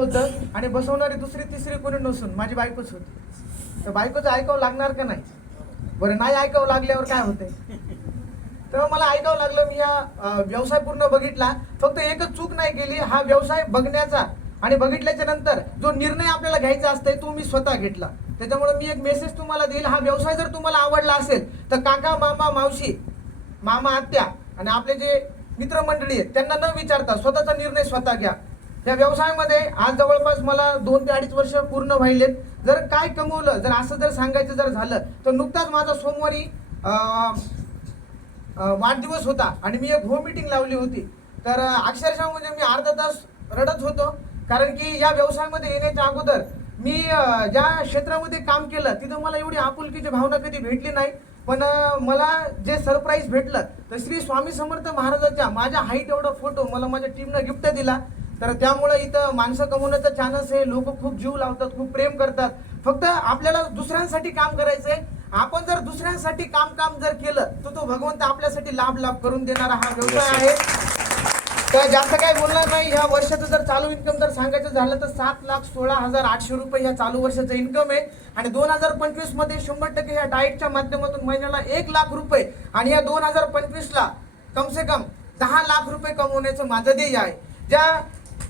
होतं आणि बसवणारी दुसरी तिसरी कोणी नसून माझी बायकोच होती. तर बायकोचं ऐकावं लागणार का नाही? बरं, नाही ऐकावं लागल्यावर काय होतंय? तेव्हा मला ऐकावं लागलं. मी हा व्यवसाय पूर्ण बघितला. फक्त एकच चूक नाही केली, हा व्यवसाय बघण्याचा आणि बघितल्याच्या नंतर जो निर्णय आपल्याला घ्यायचा असतोय तो मी स्वतः घेतला. त्याच्यामुळे मी एक मेसेज तुम्हाला देईल. हा व्यवसाय जर तुम्हाला आवडला असेल तर काका, मामा, मावशी, मामा, आत्या आणि आपले जे मित्रमंडळी आहेत त्यांना न विचारता स्वतःचा निर्णय स्वतः घ्या. या व्यवसायामध्ये आज जवळपास मला 2 ते 2.5 वर्ष पूर्ण व्हायलेत. जर काय कमवलं, जर असं जर सांगायचं जर झालं तर नुकताच माझा सोमवारी वाढदिवस होता आणि मी एक होम मीटिंग लावली होती. तर अक्षरशः म्हणजे मी अर्धा तास रडत होतो. कारण की या व्यवसायामध्ये येण्याच्या अगोदर मी ज्या क्षेत्रामध्ये काम केलं तिथं मला एवढी आपुलकीची भावना कधी भेटली नाही. पण मला जे सरप्राईज भेटलं तर श्री स्वामी समर्थ महाराजाच्या माझ्या हाईट एवढा फोटो मला माझ्या टीमनं गिफ्ट दिला. तर त्यामुळे इथं माणसं कमवण्याचं चान्स आहे. लोक खूप जीव लावतात, खूप प्रेम करतात. फक्त आपल्याला दुसऱ्यांसाठी काम करायचंय. आपण जर दुसऱ्यांसाठी काम जर केलं तर तो भगवंत आपल्यासाठी लाभ करून देणारा हा व्यवसाय आहे. तर जास्त काय बोलणार नाही. ह्या वर्षाचं जर चालू इन्कम जर सांगायचं झालं तर 7,16,800 रुपये ह्या चालू वर्षाचं इन्कम आहे. आणि 2025 मध्ये 100% ह्या डाएटच्या माध्यमातून महिन्याला 1 लाख रुपये आणि या 2025 ला कम से कम 10 लाख रुपये कमवण्याचं माझं ध्येय आहे. ज्या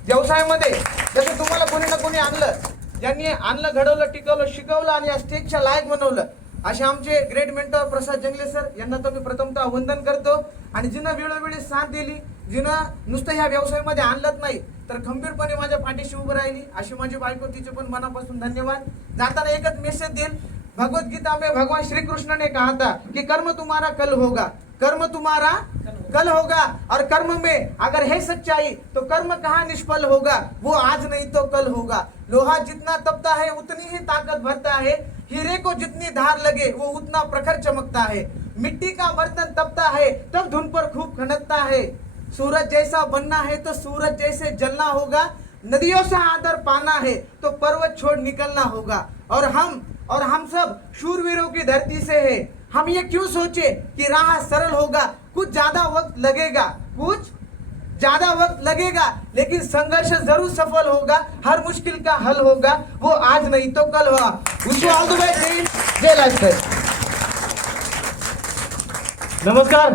व्यवसायामध्ये जसं तुम्हाला कोणी ना कोणी आणलं, ज्यांनी आणलं, घडवलं, टिकवलं, शिकवलं आणि या स्टेजच्या लायक बनवलं, असे आमचे ग्रेट मेंटर प्रसाद जंगले सर यांना तर मी प्रथमतः वंदन करतो. आणि जिनं वेळोवेळी साथ दिली, जिनं नुसतं ह्या व्यवसायामध्ये आणलंच नाही तर खंबीरपणे माझ्या पाठीशी उभं राहिली, अशी माझी बायको, तिचे पण मनापासून धन्यवाद. जाताना एकच मेसेज देईल. भगवद्गीता में भगवान श्री कृष्ण ने कहा था कि कर्म तुम्हारा कल होगा, कर्म तुम्हारा कल होगा, और कर्म में अगर है सच्चाई तो कर्म कहाँ निष्फल होगा, वो आज नहीं तो कल होगा. लोहा जितना तपता है उतनी ही ताकत भरता है, हीरे को जितनी धार लगे वो उतना प्रखर चमकता है, मिट्टी का बर्तन तपता है तब धुन पर खूब खनकता है, सूरज जैसा बनना है तो सूरज जैसे जलना होगा, नदियों से आदर पाना है तो पर्वत छोड़ निकलना होगा. और हम सब शूरवीरों की धरती से है. हम ये क्यों सोचे कि राह सरल होगा, कुछ ज्यादा वक्त लगेगा लेकिन संघर्ष जरूर सफल होगा, हर मुश्किल का हल होगा, वो आज नहीं तो कल होगा. Wish you all the best. जय लाइफ. नमस्कार.